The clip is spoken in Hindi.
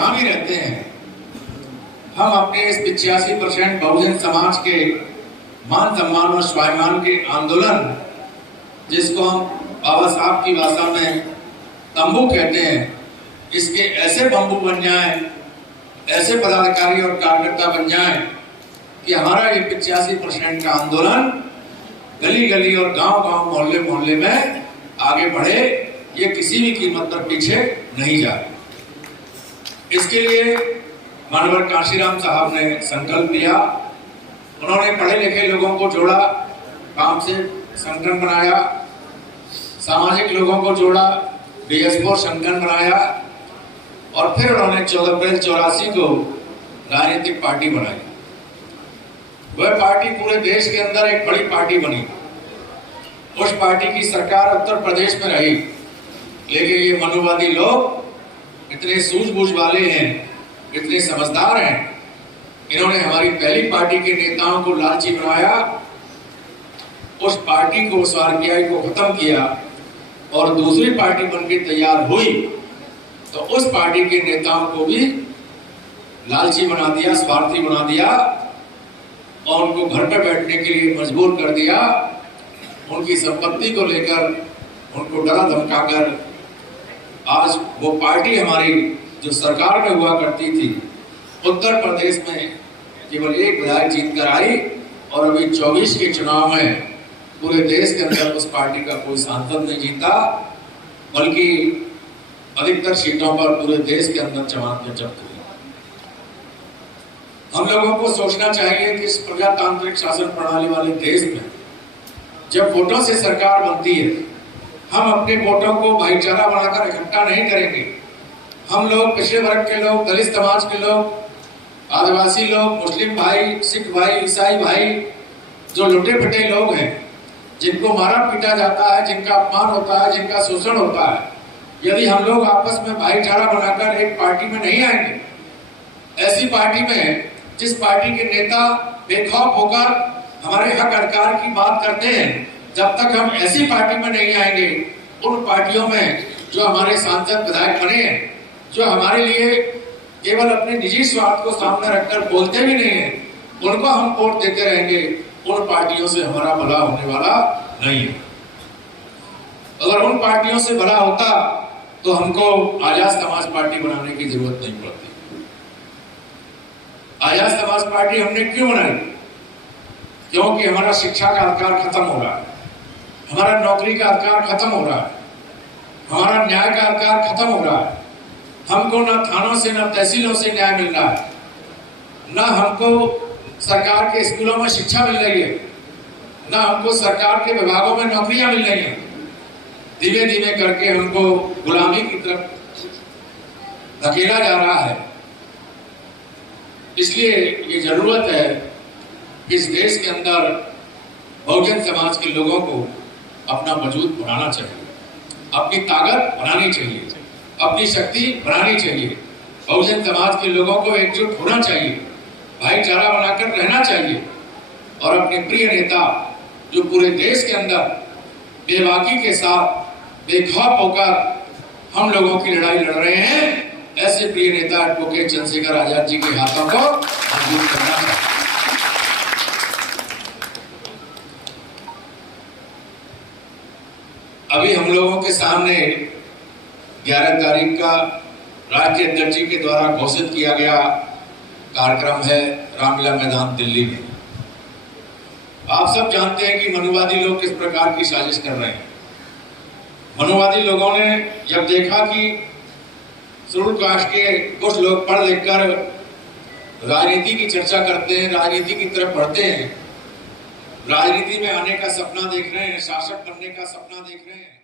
हम ही रहते हैं। हम अपने इस 85% बहुजन समाज के मान सम्मान और स्वाभिमान के आंदोलन, जिसको हम बाबा साहब की भाषा में तंबू कहते हैं, इसके ऐसे बंबू बन जाएं, ऐसे पदाधिकारी और कार्यकर्ता बन जाएं कि हमारा ये 85% का आंदोलन गली गली और गांव गांव मोहल्ले मोहल्ले में आगे बढ़े। ये किसी भी कीमत पर पीछे नहीं जा रही। इसके लिए मानवर काशीराम साहब ने संकल्प लिया। उन्होंने पढ़े लिखे लोगों को जोड़ा, काम से संगठन बनाया, सामाजिक लोगों को जोड़ा, डीएसपो संगठन बनाया और फिर उन्होंने 14 अप्रैल 84 को राजनीतिक पार्टी बनाई। वह पार्टी पूरे देश के अंदर एक बड़ी पार्टी बनी। उस पार्टी की सरकार उत्तर प्रदेश में रही, लेकिन ये मनुवादी लोग इतने सूझबूझ वाले हैं, इतने समझदार हैं, इन्होंने हमारी पहली पार्टी के नेताओं को लालची बनाया, उस पार्टी को, उस आरपीआई को खत्म किया और दूसरी पार्टी बनकर तैयार हुई तो उस पार्टी के नेताओं को भी लालची बना दिया, स्वार्थी बना दिया और उनको घर पर बैठने के लिए मजबूर कर दिया। उनकी संपत्ति को लेकर उनको डरा धमकाकर आज वो पार्टी हमारी जो सरकार में हुआ करती थी, उत्तर प्रदेश में केवल एक विधायक जीत कर आई और अभी 24 के चुनाव में पूरे देश के अंदर उस पार्टी का कोई सांसद नहीं जीता, बल्कि अधिकतर सीटों पर पूरे देश के अंदर जमानतें जब्त हुई। हम लोगों को सोचना चाहिए कि इस प्रजातांत्रिक शासन प्रणाली वाले देश में जब वोटों से सरकार बनती है, हम अपने वोटों को भाईचारा बनाकर इकट्ठा नहीं करेंगे। हम लोग, पिछड़े वर्ग के लोग, दलित समाज के लोग, आदिवासी लोग, मुस्लिम भाई, सिख भाई, ईसाई भाई, जो लुटे पिटे लोग हैं, जिनको मारा पीटा जाता है, जिनका अपमान होता है, जिनका शोषण होता है, यदि हम लोग आपस में भाईचारा बनाकर एक पार्टी में नहीं आएंगे, ऐसी पार्टी में जिस पार्टी के नेता बेखौफ होकर हमारे हक अधिकार की बात करते हैं, जब तक हम ऐसी पार्टी में नहीं आएंगे, उन पार्टियों में जो हमारे सांसद विधायक बने हैं, जो हमारे लिए केवल अपने निजी स्वार्थ को सामने रखकर बोलते भी नहीं है, उनको हम वोट देते रहेंगे, उन पार्टियों से हमारा भला होने वाला नहीं है। अगर उन पार्टियों से भला होता तो हमको आजाद समाज पार्टी बनाने की जरूरत नहीं पड़ती। आजाद समाज पार्टी हमने क्यों बनाई? क्योंकि हमारा शिक्षा का अधिकार खत्म हो रहा है, हमारा नौकरी का अधिकार खत्म हो रहा है, हमारा न्याय का अधिकार खत्म हो रहा है। हमको ना थानों से, ना तहसीलों से न्याय मिल रहा है, ना हमको सरकार के स्कूलों में शिक्षा मिल रही है, ना हमको सरकार के विभागों में नौकरियां मिल रही हैं। धीमे धीमे करके हमको गुलामी की तरफ धकेला जा रहा है। इसलिए ये जरूरत है कि इस देश के अंदर बहुजन समाज के लोगों को अपना वजूद बढ़ाना चाहिए, अपनी ताकत बढ़ानी चाहिए, अपनी शक्ति बढ़ानी चाहिए। बहुजन समाज के लोगों को एकजुट होना चाहिए, भाईचारा बनाकर रहना चाहिए और अपने प्रिय नेता जो पूरे देश के अंदर बेबाकी के साथ बेखौफ होकर हम लोगों की लड़ाई लड़ रहे हैं, ऐसे प्रिय नेता एडवोकेट चंद्रशेखर आजाद जी के हाथों को मजबूत करना चाहिए। अभी हम लोगों के सामने 11 तारीख का राज्य अध्यक्ष जी के द्वारा घोषित किया गया कार्यक्रम है रामलीला मैदान दिल्ली में। आप सब जानते हैं कि मनुवादी लोग किस प्रकार की साजिश कर रहे हैं। मनुवादी लोगों ने जब देखा कि शेड्यूल कास्ट के कुछ लोग पढ़ लिख कर राजनीति की चर्चा करते हैं, राजनीति की तरफ बढ़ते हैं, राजनीति में आने का सपना देख रहे हैं, शासक बनने का सपना देख रहे हैं,